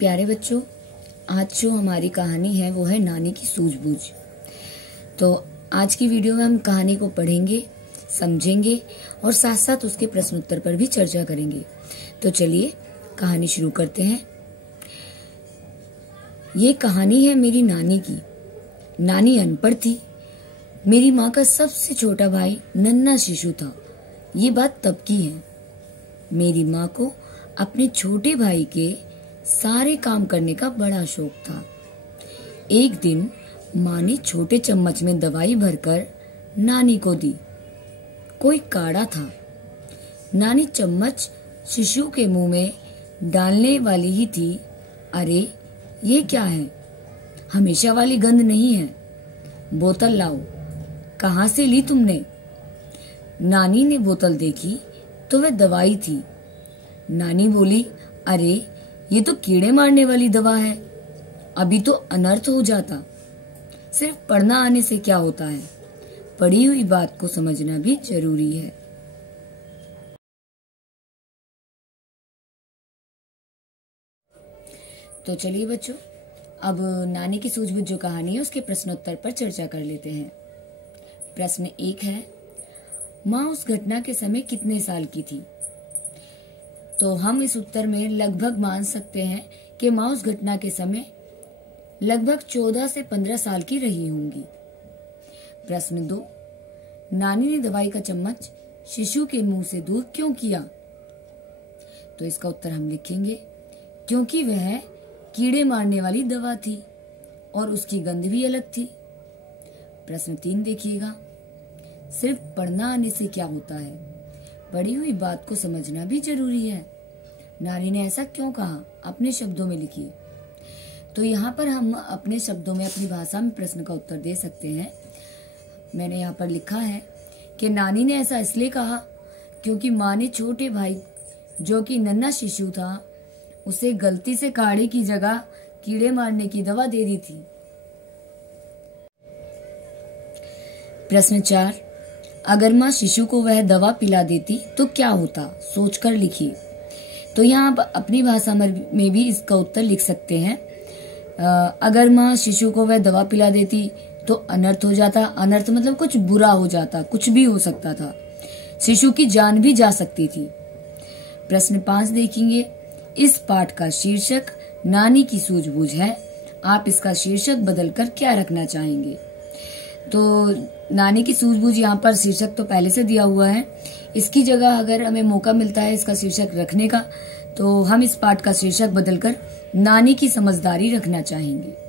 प्यारे बच्चों, आज जो हमारी कहानी है वो है नानी की सूझबूझ। तो आज की वीडियो में हम कहानी को पढ़ेंगे, समझेंगे और साथ साथ उसके प्रश्न उत्तर पर भी चर्चा करेंगे। तो चलिए कहानी शुरू करते हैं। ये कहानी है मेरी नानी की। नानी अनपढ़ थी। मेरी माँ का सबसे छोटा भाई नन्हा शिशु था। ये बात तब की है। मेरी माँ को अपने छोटे भाई के सारे काम करने का बड़ा शौक था। एक दिन माँ ने छोटे चम्मच में दवाई भरकर नानी को दी। कोई काढ़ा था। नानी चम्मच शिशु के मुंह में डालने वाली ही थी। अरे ये क्या है? हमेशा वाली गंध नहीं है। बोतल लाओ। कहाँ से ली तुमने? नानी ने बोतल देखी तो वह दवाई थी। नानी बोली, अरे ये तो कीड़े मारने वाली दवा है। अभी तो अनर्थ हो जाता। सिर्फ पढ़ना आने से क्या होता है? पढ़ी हुई बात को समझना भी जरूरी है। तो चलिए बच्चों, अब नानी की सूझबूझ जो कहानी है उसके प्रश्नोत्तर पर चर्चा कर लेते हैं। प्रश्न 1 है, माँ उस घटना के समय कितने साल की थी? तो हम इस उत्तर में लगभग मान सकते हैं कि माँ उस घटना के समय लगभग 14 से 15 साल की रही होंगी। प्रश्न 2, नानी ने दवाई का चम्मच शिशु के मुंह से दूर क्यों किया? तो इसका उत्तर हम लिखेंगे, क्योंकि वह कीड़े मारने वाली दवा थी और उसकी गंध भी अलग थी। प्रश्न 3 देखिएगा, सिर्फ पढ़ना आने से क्या होता है? पढ़ी हुई बात को समझना भी जरूरी है। नानी ने ऐसा क्यों कहा? अपने शब्दों में लिखिए। तो यहाँ पर हम अपने शब्दों में, अपनी भाषा में प्रश्न का उत्तर दे सकते हैं। मैंने यहाँ पर लिखा है कि नानी ने ऐसा इसलिए कहा क्योंकि माँ ने छोटे भाई जो कि नन्हा शिशु था उसे गलती से काढ़े की जगह कीड़े मारने की दवा दे दी थी। प्रश्न 4, अगर माँ शिशु को वह दवा पिला देती तो क्या होता? सोचकर लिखिए। तो यहाँ आप अपनी भाषा में भी इसका उत्तर लिख सकते हैं। अगर माँ शिशु को वह दवा पिला देती तो अनर्थ हो जाता। अनर्थ मतलब कुछ बुरा हो जाता, कुछ भी हो सकता था। शिशु की जान भी जा सकती थी। प्रश्न 5 देखेंगे, इस पाठ का शीर्षक नानी की सूझबूझ है। आप इसका शीर्षक बदलकर क्या रखना चाहेंगे? तो नानी की सूझबूझ यहाँ पर शीर्षक तो पहले से दिया हुआ है। इसकी जगह अगर हमें मौका मिलता है इसका शीर्षक रखने का, तो हम इस पाठ का शीर्षक बदलकर नानी की समझदारी रखना चाहेंगे।